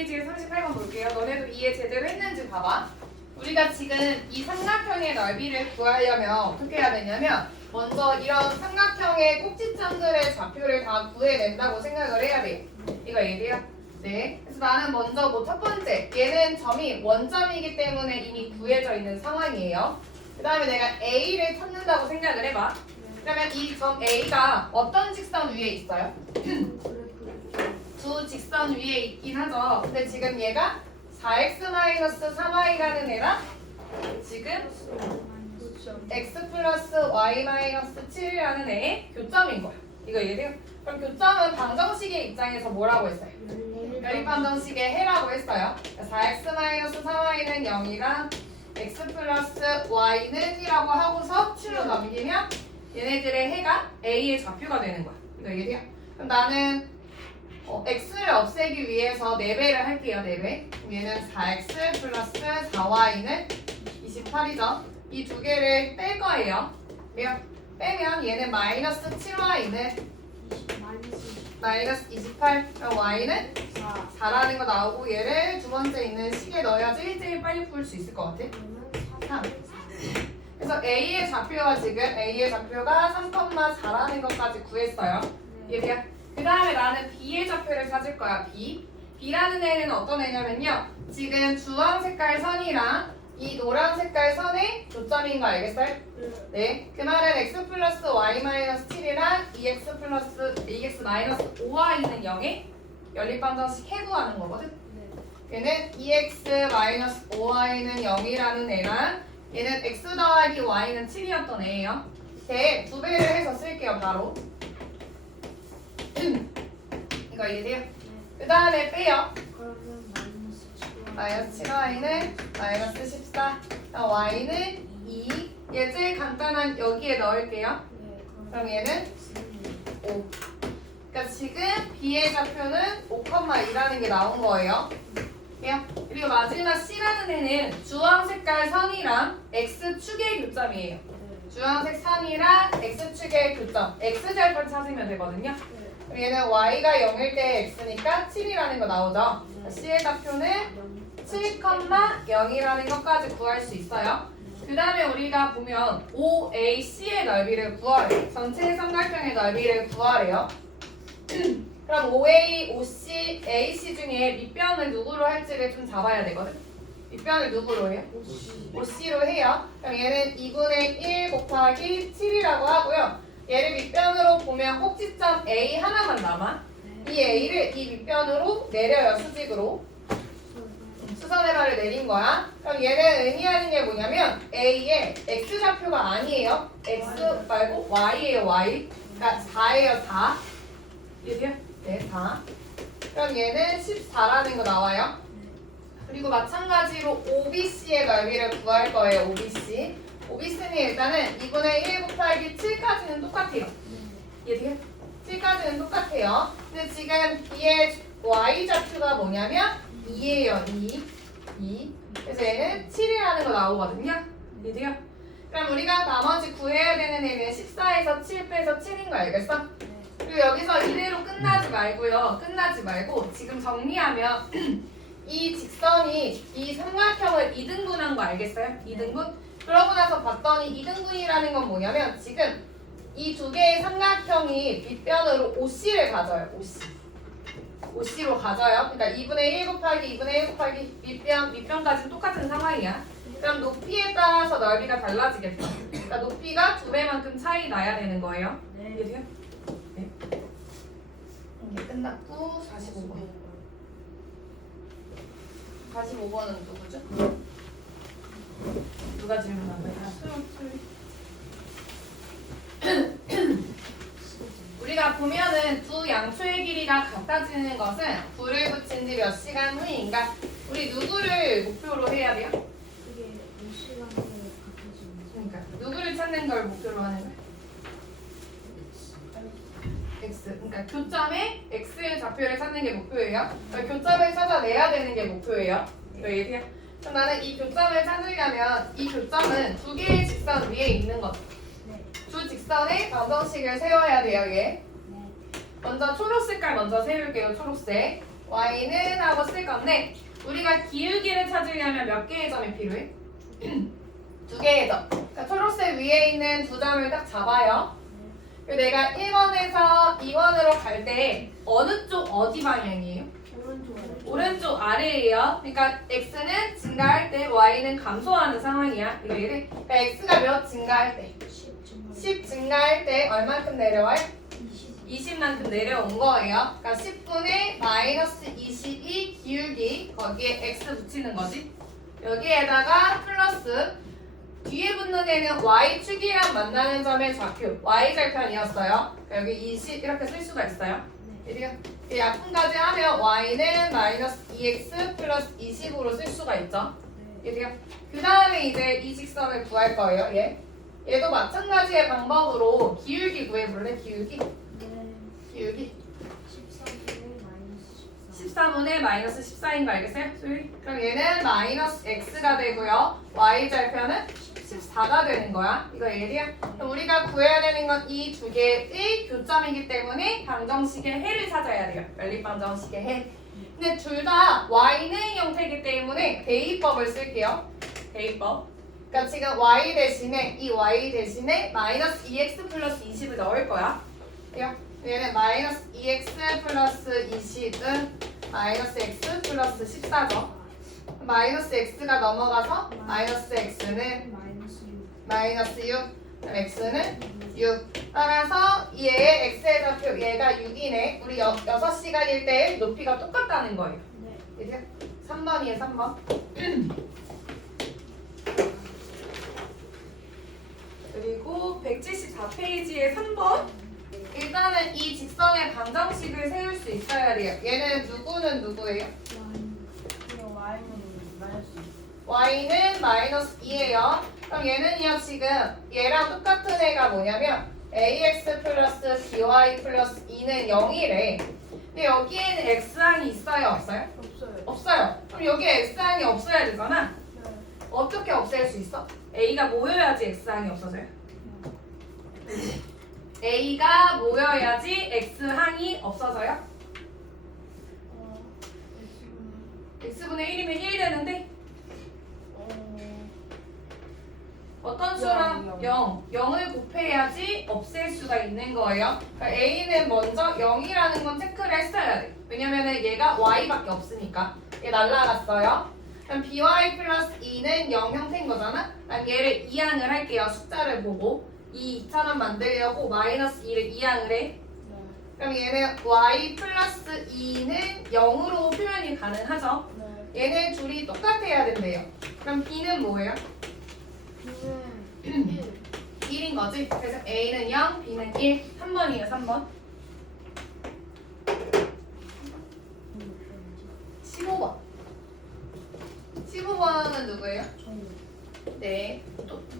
페이지에 38번 볼게요. 너네도 이해 제대로 했는지 봐봐. 우리가 지금 이 삼각형의 넓이를 구하려면 어떻게 해야 되냐면 먼저 이런 삼각형의 꼭지점들의 좌표를 다 구해낸다고 생각을 해야 돼. 이거 이해돼요? 네. 그래서 나는 먼저 뭐 첫 번째 얘는 점이 원점이기 때문에 이미 구해져 있는 상황이에요. 그 다음에 내가 A를 찾는다고 생각을 해봐. 그러면 이 점 A가 어떤 직선 위에 있어요? 두 직선 위에 있긴 하죠. 근데 지금 얘가 4x-3y라는 애랑 지금 x 플러스 y-7이라는 애의 교점인 거야. 이거 이해돼요? 그럼 교점은 방정식의 입장에서 뭐라고 했어요? 연립방정식의 해라고 했어요. 4x-3y는 0이랑 x 플러스 y는 1이라고 하고서 7로 넘기면 얘네들의 해가 a의 좌표가 되는 거야. 이거 이해돼요? 그럼 나는 x를 없애기 위해서 4배를 할게요. 4배. 얘는 4x 플러스 4y는 28이죠. 이 두 개를 뺄 거예요. 빼면 얘는 마이너스 7y는 마이너스 28. 그럼 y는 4라는 거 나오고 얘를 두 번째 있는 식에 넣어야지 제일 빨리 풀 수 있을 것 같아. 3. 그래서 a의 좌표가 지금 a의 좌표가 3,4라는 것까지 구했어요. 얘들아. 그 다음에 나는 b의 좌표를 찾을 거야. b라는 애는 어떤 애냐면요. 지금 주황 색깔 선이랑 이 노란 색깔 선의 교점인 거 알겠어요? 네. 그 말은 x 플러스 y-7이랑 2x 플러스 2x-5y는 0의 연립방정식 해구하는 거거든. 얘는 2x-5y는 0이라는 애랑 얘는 x 더하기 y는 7이었던 애예요. 걔 두 배를 해서 쓸게요. 바로. 이거 이해돼요? 그 다음에 빼요. 마이너스 7y는 마이너스 14. y는 2. 얘 제일 간단한 여기에 넣을게요. 그럼 얘는 5. 그러니까 지금 b의 좌표는 5,2라는 게 나온 거예요. 그리고 마지막 c라는 애는 주황 색깔 선이랑 x축의 교점이에요. 주황색 선이랑 x축의 교점. x절편 찾으면 되거든요. 그럼 얘는 y가 0일 때 x니까 7이라는 거 나오죠. c의 좌표는 7,0이라는 것까지 구할 수 있어요. 그 다음에 우리가 보면 OAC의 넓이를 구하래요. 전체 삼각형의 넓이를 구하래요. 그럼 OA, OC, AC 중에 밑변을 누구로 할지를 좀 잡아야 되거든. 밑변을 누구로 해요? OC로 해요. 그럼 얘는 2분의 1 곱하기 7이라고 하고요. 얘를 밑변으로 보면 꼭지점 A 하나만 남아. 이 A를 이 밑변으로 내려요. 수직으로. 수선의 발을 내린 거야. 그럼 얘는 의미하는 게 뭐냐면 A의 X좌표가 아니에요. X 말고 Y예요. Y. 그러니까 4예요. 4. 이해돼요? 네, 4. 그럼 얘는 14라는 거 나와요. 그리고 마찬가지로 OBC의 넓이를 구할 거예요. OBC. OBC는 일단은 2분의 1 곱하기 7까지는 똑같아요. 이해돼요? 7까지는 똑같아요. 근데 지금 B의 Y좌표가 뭐냐면 2예요. 2. 그래서 얘는 7이라는 거 나오거든요. 이해돼요? 그럼 우리가 나머지 구해야 되는 애는 14에서 7 빼서 7인 거 알겠어? 그리고 여기서 이대로 끝나지 말고 지금 정리하면 이 직선이 이 삼각형을 2등분한 거 알겠어요? 2등분? 그러고 나서 봤더니 2등분이라는 건 뭐냐면 지금 이 두 개의 삼각형이 빗변으로 OC를 가져요. OC로 가져요. 그러니까 2분의 1 곱하기 2분의 1 곱하기 밑변까지는 똑같은 상황이야. 그럼 높이에 따라서 넓이가 달라지겠죠. 그러니까 높이가 2배만큼 차이 나야 되는 거예요. 이해돼요? 네. 이게 끝났고 45번. 45번은 누구죠? 누가 질문한 거야? 우리가 보면은 두 양초의 길이가 같아지는 것은 불을 붙인 지 몇 시간 후인가? 우리 누구를 목표로 해야 돼요? 그게 몇 시간 후에 같아지는 그러니까 누구를 찾는 걸 목표로 하는 거야? X. 그러니까 교점에 X의 좌표를 찾는 게 목표예요. 그러니까 교점을 찾아내야 되는 게 목표예요. 이해돼요? 그럼 나는 이 교점을 찾으려면 이 교점은 두 개의 직선 위에 있는 것. 두 직선의 방정식을 세워야 돼요. 얘. 먼저 초록 색깔 먼저 세울게요. 초록색. y는 하고 쓸 건데 우리가 기울기를 찾으려면 몇 개의 점이 필요해? 두 개의 점. 그러니까 초록색 위에 있는 두 점을 딱 잡아요. 그리고 내가 1번에서 2번으로 갈 때 어느 쪽 어디 방향이에요? 오른쪽 아래예요. 그러니까 x는 증가할 때 y는 감소하는 상황이야. 이거 이래. 그러니까 x가 몇 증가할 때? 10 증가할 때 얼만큼 내려와요? 20만큼 내려온 거예요. 그러니까 10분의 마이너스 22 기울기 거기에 x 붙이는 거지. 여기에다가 플러스 뒤에 붙는 애는 y축이랑 만나는 점의 좌표 y절편이었어요. 그러니까 여기 20 이렇게 쓸 수가 있어요. 이렇게 약분까지 하면 y는 마이너스 2x 플러스 20으로 쓸 수가 있죠. 이렇게 그 다음에 이제 이 직선을 구할 거예요. 얘도 마찬가지의 방법으로 기울기 구해볼래? 기울기? 기울기 13분의 마이너스 14인 거 알겠어요? 소율이? 그럼 얘는 마이너스 x가 되고요. y절편은 14가 되는 거야. 이거 예리야? 그럼 우리가 구해야 되는 건 이 두 개의 교점이기 때문에 방정식의 해를 찾아야 돼요. 연립방정식의 해. 근데 둘 다 y는 형태이기 때문에 대입법을 쓸게요. 대입법. 그러니까 지금 y 대신에 이 y 대신에 마이너스 2x 플러스 20을 넣을 거야. 얘는 마이너스 2x 플러스 20은 마이너스 x 플러스 14죠. 마이너스 x가 넘어가서 마이너스 x는 마이너스 6, x는 6. 따라서 얘의 x의 좌표 얘가 6이네. 우리 6시간일 때 높이가 똑같다는 거예요. 이제 3번이에요. 3번. 그리고 174페이지에 3번. 일단은 이 직선의 방정식을 세울 수 있어야 돼요. 얘는 누구는 누구예요? y는 마이너스 2예요. 그럼 얘는요 지금 얘랑 똑같은 애가 뭐냐면 ax 플러스 by 플러스 2는 0이래. 근데 여기에는 x항이 있어요? 없어요? 없어요. 그럼 여기에 x항이 없어야 되잖아. 어떻게 없앨 수 있어? a가 모여야지 x항이 없어져요. a가 모여야지 x항이 없어져요. x분의 1이면 1이 되는데 어떤 수랑 0을 곱해야지 없앨 수가 있는 거예요. 그러니까 a는 먼저 0이라는 건 체크를 했어야 돼. 왜냐면은 얘가 y밖에 없으니까. 얘 날라갔어요. 그럼 by 플러스 2는 0 형태인 거잖아. 그럼 얘를 이항을 할게요. 숫자를 보고. 이 2처럼 만들려고 마이너스 2를 이항을 해. 그럼 얘는 y 플러스 2는 0으로 표현이 가능하죠. 얘네 둘이 똑같아야 된대요. 그럼 b는 뭐예요? 1인 거지? 그래서 a는 0, b는 1. 3번이에요. 3번. 15번. 15번은 누구예요? 네.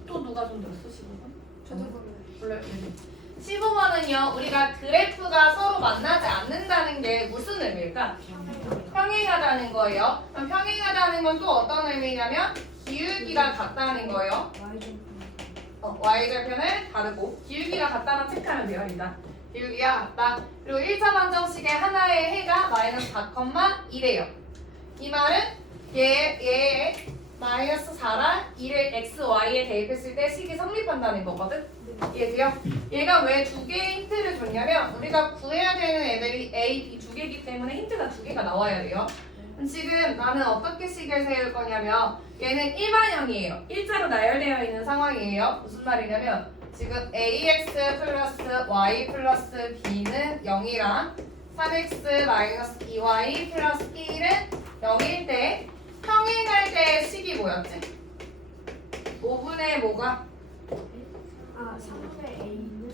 또 누가 좀 들었어? 15번? 저도 몰라요. 15번은요. 우리가 그래프가 서로 만나지 않는다는 게 무슨 의미일까? 평행하다는 거예요. 그럼 평행하다는 건 또 어떤 의미냐면 기울기가 같다는 거예요. y절편을 다르고 기울기가 같다만 체크하면 돼요. 일단 기울기가 같다. 그리고 1차 방정식의 하나의 해가 마이너스 4,1이에요. 이 말은 얘의 마이너스 4랑 2를 x, y에 대입했을 때 식이 성립한다는 거거든. 얘도요. 얘가 왜 두 개의 힌트를 줬냐면 우리가 구해야 되는 애들이 A, B 두 개이기 때문에 힌트가 두 개가 나와야 돼요. 지금 나는 어떻게 식을 세울 거냐면 얘는 일반형이에요. 일자로 나열되어 있는 상황이에요. 무슨 말이냐면 지금 ax 플러스 y 플러스 b는 0이랑 3x 마이너스 2y 플러스 1은 0일 때 평행할 때 식이 뭐였지? 5분의 뭐가?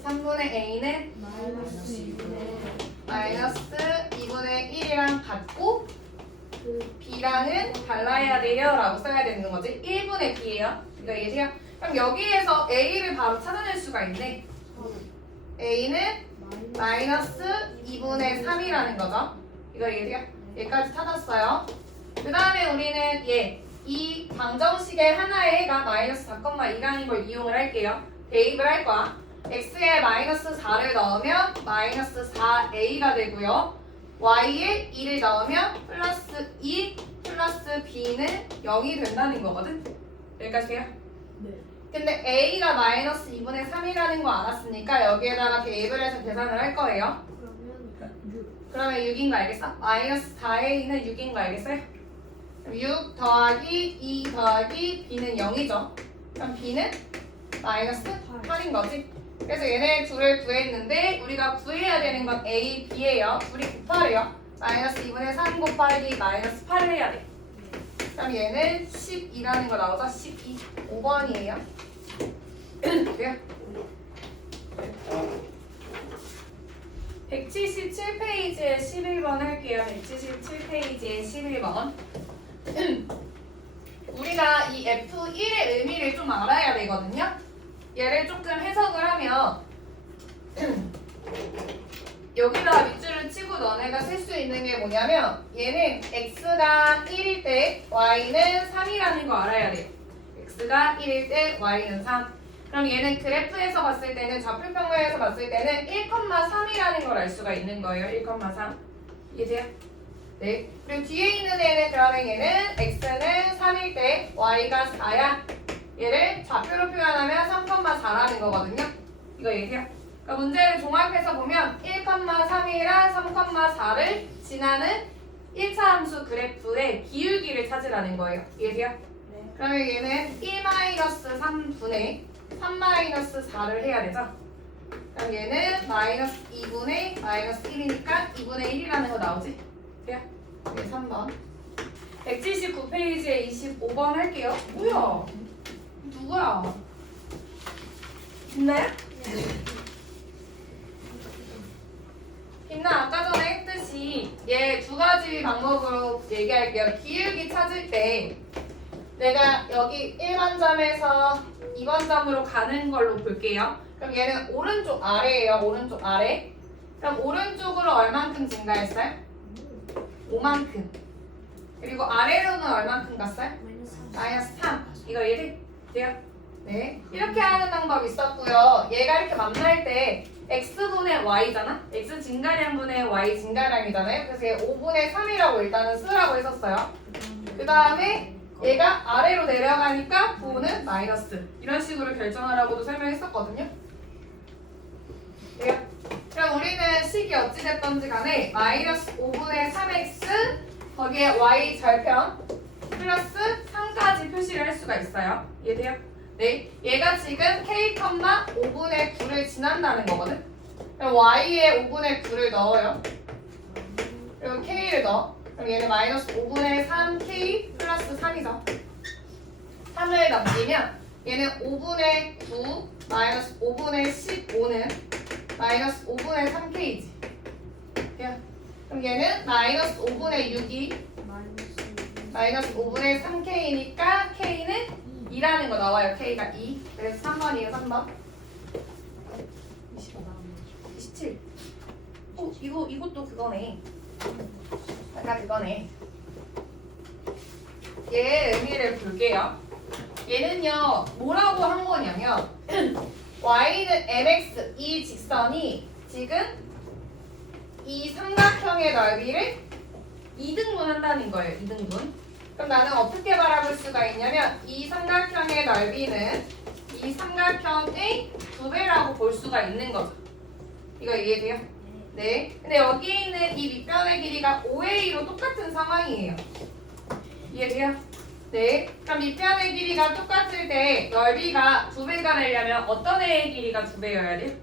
3분의 a는 마이너스 2분의 1이랑 같고 b랑은 달라야 돼요 라고 써야 되는 거지. 1분의 b예요. 이거 예지야? 그럼 여기에서 a를 바로 찾아낼 수가 있네. a는 마이너스 2분의 3이라는 거죠. 이거 예지야? 얘까지 찾았어요. 그 다음에 우리는 이 방정식의 하나의 해가 마이너스 4,2라는 걸 이용을 할게요. 대입을 할 거야. x에 마이너스 4를 넣으면 마이너스 4a가 되고요. y에 2를 넣으면 플러스 2 플러스 b는 0이 된다는 거거든. 여기까지 돼요? 네. 근데 a가 마이너스 2분의 3이라는 거 알았으니까 여기에다가 대입을 해서 계산을 할 거예요. 그러면 6. 그러면 6인 거 알겠어? 마이너스 4a는 6인 거 알겠어요? 그럼 6 더하기 2 더하기 b는 0이죠. 그럼 b는 마이너스 8인 거지. 그래서 얘네 둘을 구했는데 우리가 구해야 되는 건 a, b예요. 둘이 곱하래요. 마이너스 2분의 3 곱하기 마이너스 8을 해야 돼. 그럼 얘는 12라는 거 나오죠? 12. 5번이에요. 그래요? 177페이지에 11번 할게요. 177페이지에 11번. 우리가 이 F1의 의미를 좀 알아야 되거든요. 얘를 조금 해석을 하면 여기다가 밑줄을 치고 너네가 쓸 수 있는 게 뭐냐면 얘는 x가 1일 때 y는 3이라는 거 알아야 돼요. x가 1일 때 y는 3. 그럼 얘는 그래프에서 봤을 때는 좌표평면에서 봤을 때는 1,3이라는 걸 알 수가 있는 거예요. 1,3. 이해돼요? 네. 그리고 뒤에 있는 애는 그러면 얘는 x는 3일 때 y가 4야. 얘를 좌표로 표현하면 3,4라는 거거든요. 이거 이해돼요? 그러니까 문제를 종합해서 보면 1,3이랑 3,4를 지나는 1차 함수 그래프의 기울기를 찾으라는 거예요. 이해돼요? 네. 그러면 얘는 1-3분의 3-4를 해야 되죠? 그럼 얘는 마이너스 2분의 마이너스 1이니까 2분의 1이라는 거 나오지? 돼요? 네, 3번. 179페이지에 25번 할게요. 뭐야? 누구야? 빛나요? 빛나 아까 전에 했듯이 얘 두 가지 방법으로 얘기할게요. 기울기 찾을 때 내가 여기 1번 점에서 2번 점으로 가는 걸로 볼게요. 그럼 얘는 오른쪽 아래예요. 오른쪽 아래. 그럼 오른쪽으로 얼만큼 증가했어요? 5만큼. 그리고 아래로는 얼만큼 갔어요? 마이너스 3. 이거 이해돼? 돼요? 네. 이렇게 하는 방법이 있었고요. 얘가 이렇게 만날 때 x분의 y잖아? x 증가량분의 y 증가량이잖아요. 그래서 얘 5분의 3이라고 일단은 쓰라고 했었어요. 그 다음에 얘가 아래로 내려가니까 부호는 마이너스. 이런 식으로 결정하라고도 설명했었거든요. 네. 그럼 우리는 식이 어찌됐던지 간에 마이너스 5분의 3x 거기에 y 절편 플러스 3까지 표시를 할 수가 있어요. 이해돼요? 네. 얘가 지금 k, 5분의 9를 지난다는 거거든. 그럼 y에 5분의 9를 넣어요. 그리고 k를 넣어. 그럼 얘는 마이너스 5분의 3k 플러스 3이죠. 3을 넘기면 얘는 5분의 9 마이너스 5분의 15는 마이너스 5분의 3k지. 그럼 얘는 마이너스 5분의 6이 마이너스 5분의 3k니까 k는 2라는 거 나와요. k가 2. 그래서 3번이에요. 3번. 27. 이것도 그거네. 아까 그거네. 얘 의미를 볼게요. 얘는요, 뭐라고 한 거냐면, y는 mx, 이 직선이 지금 이 삼각형의 넓이를 2등분 한다는 거예요. 2등분. 그럼 나는 어떻게 바라볼 수가 있냐면, 이 삼각형의 넓이는 이 삼각형의 2배라고 볼 수가 있는 거죠. 이거 이해돼요? 네. 근데 여기 있는 이 밑변의 길이가 5a로 똑같은 상황이에요. 이해돼요? 네. 그럼 밑변의 길이가 똑같을 때 넓이가 2배가 되려면 어떤 애의 길이가 2배여야 돼요?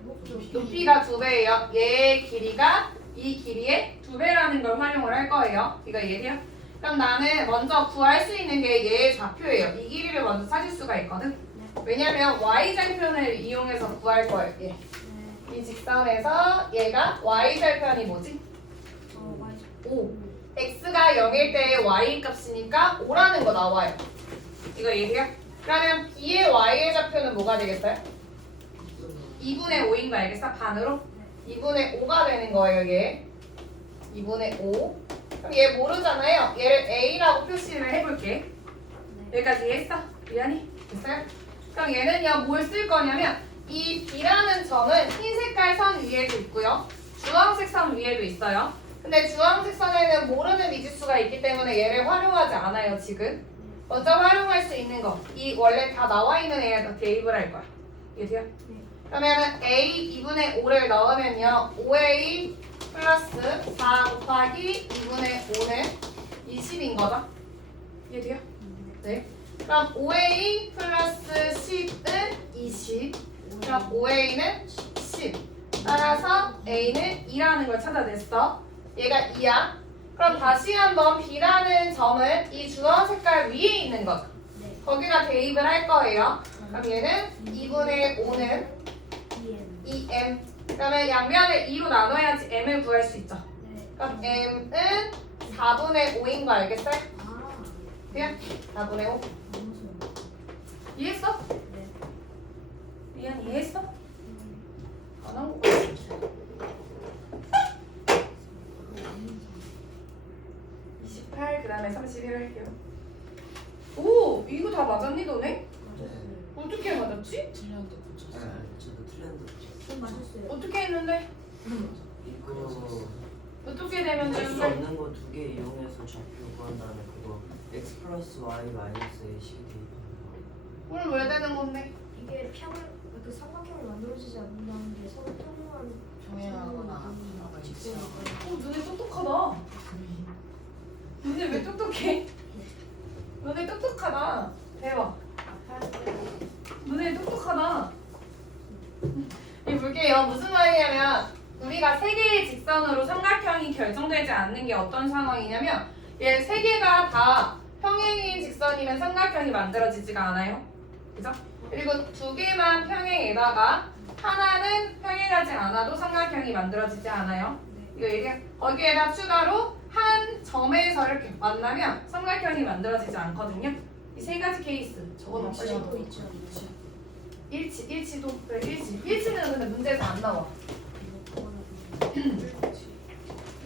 높이가 2배예요. 얘의 길이가 이 길이의 2배라는 걸 활용을 할 거예요. 이거 이해돼요? 그럼 나는 먼저 구할 수 있는 게 얘의 좌표예요. 이 길이를 먼저 찾을 수가 있거든. 왜냐면 y절편을 이용해서 구할 거예요. 얘. 이 직선에서 얘가 y절편이 뭐지? 5. x가 0일 때 y 값이니까 5라는 거 나와요. 이거 이해돼요? 그러면 b의 y의 좌표는 뭐가 되겠어요? 2분의 5인 거 알겠어? 반으로? 2분의 5가 되는 거예요, 얘. 2분의 5. 그럼 얘 모르잖아요. 얘를 a라고 표시를 해볼게. 여기까지 이해했어? 미안해? 됐어요? 그럼 얘는요, 뭘 쓸 거냐면 이 b라는 점은 흰 색깔 선 위에도 있고요. 주황색 선 위에도 있어요. 근데 주황색 선에는 모르는 미지수가 있기 때문에 얘를 활용하지 않아요, 지금. 먼저 활용할 수 있는 거. 이 원래 다 나와 있는 애에다 대입을 할 거야. 이해돼요? 네. 그러면은 A 2분의 5를 넣으면요. 5A 플러스 4 곱하기 2분의 5는 20인 거죠? 이해돼요? 네. 그럼 5A 플러스 10은 20. 그럼 5A는 10. 따라서 A는 2라는 걸 찾아냈어. 얘가 2야. 그럼 다시 한번 B라는 점은 이 주황 색깔 위에 있는 거. 네. 거기다 대입을 할 거예요. 그럼 얘는 2분의 5는 EM. 2M. 그러면 양면을 2로 나눠야지 M을 구할 수 있죠. 네. 그럼 M은 4분의 5인 거 알겠어요? 아. 그냥 4분의 5. 너무 좋아. 이해했어? 네. 미안 이해했어? 안 한 거. 28 그다음에 31 할게요. 오 이거 다 맞았니 너네? 어떻게 맞았지? 틀렸는데 붙였어요. 저도 틀렸는데 붙였어요. 좀 맞았어요. 어떻게 했는데? 이거 어떻게 되면 할 수 되는데? 없는 거 두 개 이용해서 좌표 구한 다음에 그거 x 플러스 y 마이너스 a식 대입하는 오늘 왜 되는 건데? 이게 평을 그 삼각형이 만들어지지 않는다는 게 서로 평행한 평행하거나 상황이 하나가 직선일 일치하거나. 거예요. 너네 똑똑하다. 너네 왜 똑똑해? 너네 똑똑하다. 대박. 너네 똑똑하다. 이 볼게요. 무슨 말이냐면 우리가 세 개의 직선으로 삼각형이 결정되지 않는 게 어떤 상황이냐면 얘 세 개가 다 평행인 직선이면 삼각형이 만들어지지가 않아요. 그죠? 그리고 두 개만 평행에다가 하나는 평행하지 않아도 삼각형이 만들어지지 않아요. 이거 얘기해. 거기에다 추가로 한 점에서 이렇게 만나면 삼각형이 만들어지지 않거든요. 이 세 가지 케이스 적어놓은 빨리. 일치도 있죠. 일치도 그래 일치는 근데 문제에서 안 나와.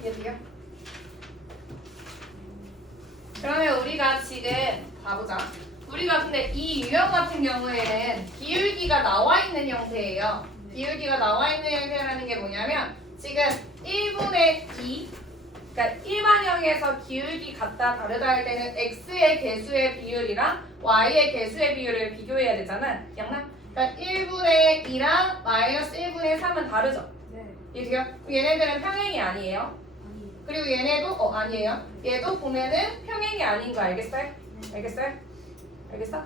이해돼요? 그러면 우리가 지금 봐보자. 우리가 근데 이 유형 같은 경우에는 기울기가 나와 있는 형태예요. 기울기가 나와 있는 형태라는 게 뭐냐면 지금 1분의 2 그러니까 일반형에서 기울기 같다 다르다 할 때는 x의 개수의 비율이랑 y의 개수의 비율을 비교해야 되잖아. 기억나? 그러니까 1분의 2랑 마이너스 1분의 3은 다르죠. 네. 이해돼요? 얘네들은 평행이 아니에요. 아니. 그리고 얘네도 아니에요. 얘도 보면은 평행이 아닌 거 알겠어요? 알겠어요? 알겠어?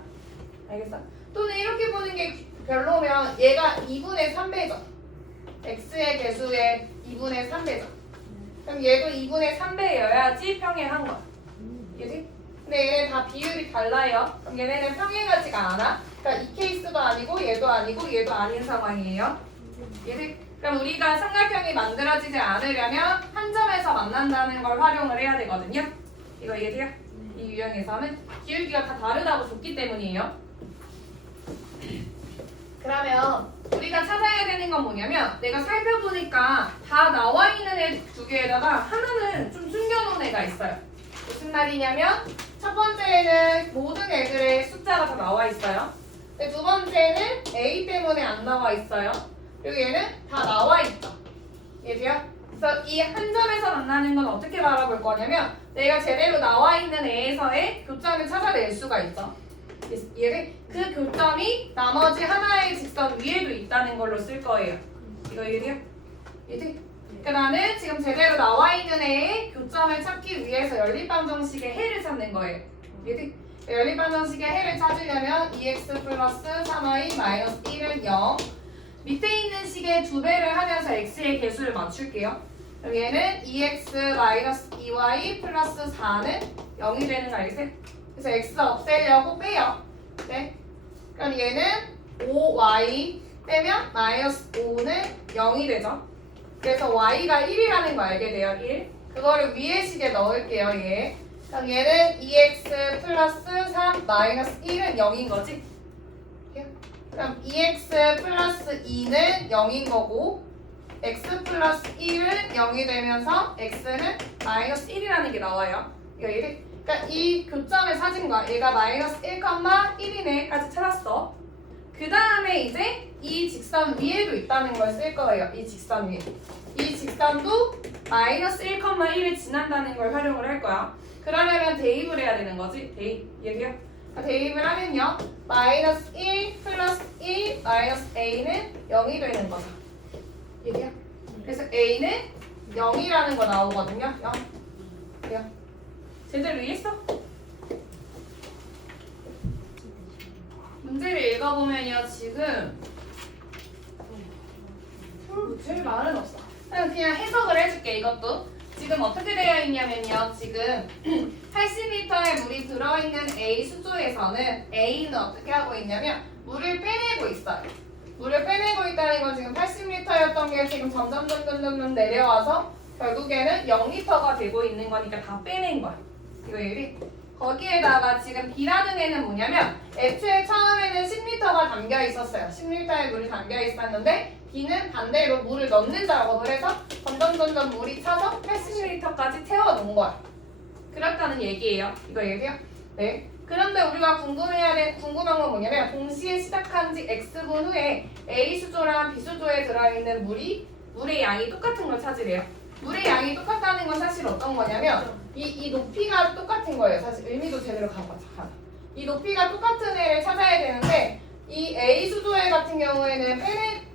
알겠어? 또는 이렇게 보는 게 별로면 얘가 2분의 3배죠. x의 개수의 2분의 3배죠. 그럼 얘도 2분의 3배여야지 평행한 거야. 이해지? 근데 얘네 다 비율이 달라요. 그럼 얘네는 평행하지가 않아. 그러니까 이 케이스도 아니고 얘도 아니고 얘도 아닌 상황이에요. 이해지? 그럼 우리가 삼각형이 만들어지지 않으려면 한 점에서 만난다는 걸 활용을 해야 되거든요. 이거 이해돼요? 이 유형에서는 기울기가 다 다르다고 줬기 때문이에요. 그러면 우리가 찾아야 되는 건 뭐냐면 내가 살펴보니까 다 나와 있는 애 두 개에다가 하나는 좀 숨겨놓은 애가 있어요. 무슨 말이냐면 첫 번째는 모든 애들의 숫자가 다 나와 있어요. 근데 두 번째는 A 때문에 안 나와 있어요. 그리고 얘는 다 나와 있죠. 이해돼요? 그래서 이 한 점에서 만나는 건 어떻게 바라볼 거냐면 내가 제대로 나와 있는 애에서의 교점을 찾아낼 수가 있죠. 얘를 그 교점이 나머지 하나의 직선 위에도 있다는 걸로 쓸 거예요. 이거 이해돼요? 이해돼? 그러니까 나는 지금 제대로 나와 있는 애의 교점을 찾기 위해서 연립방정식의 해를 찾는 거예요. 이해돼? 연립방정식의 해를 찾으려면 2x 플러스 3y 마이너스 1은 0 밑에 있는 식의 2배를 하면서 x의 개수를 맞출게요. 그럼 얘는 2x 마이너스 2y 플러스 4는 0이 되는 거 알겠어요? 그래서 x 없애려고 빼요. 네? 그럼 얘는 5y 빼면 마이너스 5는 0이 되죠. 그래서 y가 1이라는 거 알게 돼요. 1. 그거를 위에 식에 넣을게요. 얘. 그럼 얘는 2x 플러스 3 마이너스 1은 0인 거지? 그럼 2x 플러스 2는 0인 거고 x 플러스 1은 0이 되면서 x는 마이너스 1이라는 게 나와요. 이거 이해? 그러니까 이 교점을 찾은 거야. 얘가 마이너스 1,1이네까지 찾았어. 그 다음에 이제 이 직선 위에도 있다는 걸 쓸 거예요. 이 직선 위에. 이 직선도 마이너스 1,1을 지난다는 걸 활용을 할 거야. 그러려면 대입을 해야 되는 거지. 대입. 얘기요. 대입을 하면요. 마이너스 1 플러스 1 마이너스 a는 0이 되는 거죠. 얘기요. 그래서 a는 0이라는 거 나오거든요. 0. 돼요. 제대로 이해했어? 문제를 읽어보면요. 지금 제일 말은 없어. 그냥 해석을 해줄게. 이것도 지금 어떻게 되어 있냐면요. 지금 80리터의 물이 들어있는 A 수조에서는 A는 어떻게 하고 있냐면 물을 빼내고 있어요. 물을 빼내고 있다는 건 지금 80리터였던 게 지금 점점 내려와서 결국에는 0리터가 되고 있는 거니까 다 빼낸 거야. 이거 얘기. 거기에다가 지금 B라는 애는 뭐냐면 애초에 처음에는 10리터가 담겨 있었어요. 10리터의 물이 담겨 있었는데 B는 반대로 물을 넣는 작업을 해서 점점 물이 차서 80리터까지 채워 놓은 거야. 그렇다는 얘기예요. 이거 얘기요? 네. 그런데 우리가 궁금한 건 뭐냐면 동시에 시작한 지 X분 후에 A 수조랑 B 수조에 들어있는 물의 양이 똑같은 걸 찾으래요. 물의 양이 똑같다는 건 사실 어떤 거냐면 이 높이가 똑같은 거예요. 사실 의미도 제대로 가보자. 이 높이가 똑같은 애를 찾아야 되는데 이 A 수조애 같은 경우에는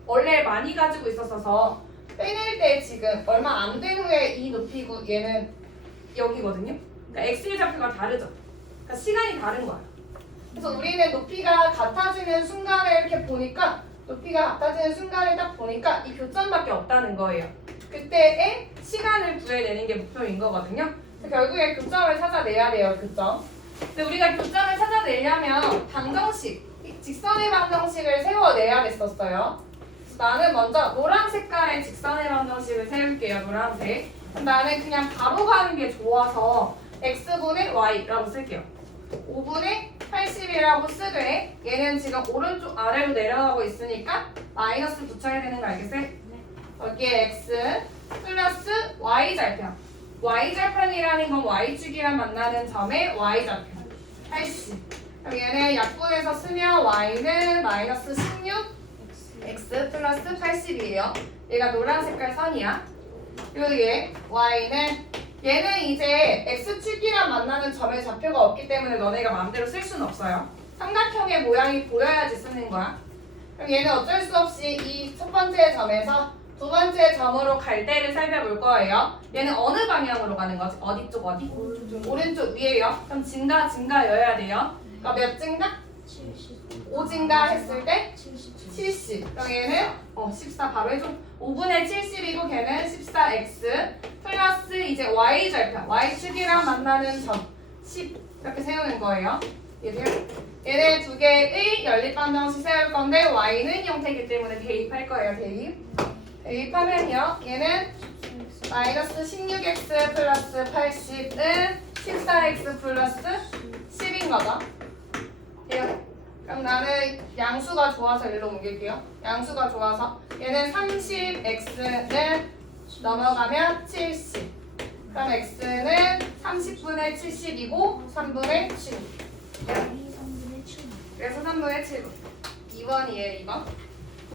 원래 많이 가지고 있었어서 빼낼 때 지금 얼마 안 된 후에 이 높이고 얘는 여기거든요. 그러니까 X의 좌표가 다르죠. 그러니까 시간이 다른 거야. 그래서 우리는 높이가 같아지는 순간을 이렇게 보니까 높이가 같아지는 순간을 딱 보니까 이 교점밖에 없다는 거예요. 그때의 시간을 구해내는 게 목표인 거거든요. 그래서 결국에 교점을 찾아내야 돼요. 교점. 근데 우리가 교점을 찾아내려면 방정식, 직선의 방정식을 세워내야 됐었어요. 그래서 나는 먼저 노란 색깔의 직선의 방정식을 세울게요. 노란색. 나는 그냥 바로 가는 게 좋아서 x분의 y라고 쓸게요. 5분의 80이라고 쓰되 얘는 지금 오른쪽 아래로 내려가고 있으니까 마이너스 붙여야 되는 거 알겠어요? 여기에 x 플러스 y절편. y절편이라는 건 y축이랑 만나는 점의 y절편. 80. 그럼 얘는 약분해서 쓰면 y는 마이너스 16 x 플러스 80이에요. 얘가 노란 색깔 선이야. 그리고 얘는 이제 x축이랑 만나는 점의 좌표가 없기 때문에 너네가 마음대로 쓸 수는 없어요. 삼각형의 모양이 보여야지 쓰는 거야. 그럼 얘는 어쩔 수 없이 이 첫 번째 점에서 두 번째 점으로 갈 때를 살펴볼 거예요. 얘는 어느 방향으로 가는 거지? 어디 쪽 어디? 오른쪽 위에요. 그럼 증가여야 돼요. 그러니까 몇 증가? 5 증가했을 때 70. 그럼 얘는 14 바로 해줘. 5분의 70이고 걔는 14x 플러스 이제 y절편. y축이랑 만나는 점 10 이렇게 세우는 거예요. 얘네 두 개의 연립방정식 세울 건데 y는 형태이기 때문에 대입할 거예요. 대입하면요. 얘는 마이너스 16x 플러스 80은 14x 플러스 10인 거죠. 그럼 나는 양수가 좋아서 일로 옮길게요. 양수가 좋아서 얘는 30x는 넘어가면 70. 그럼 x는 30분의 70이고 3분의 7. 그래서 3분의 7. 2번이에요. 2번.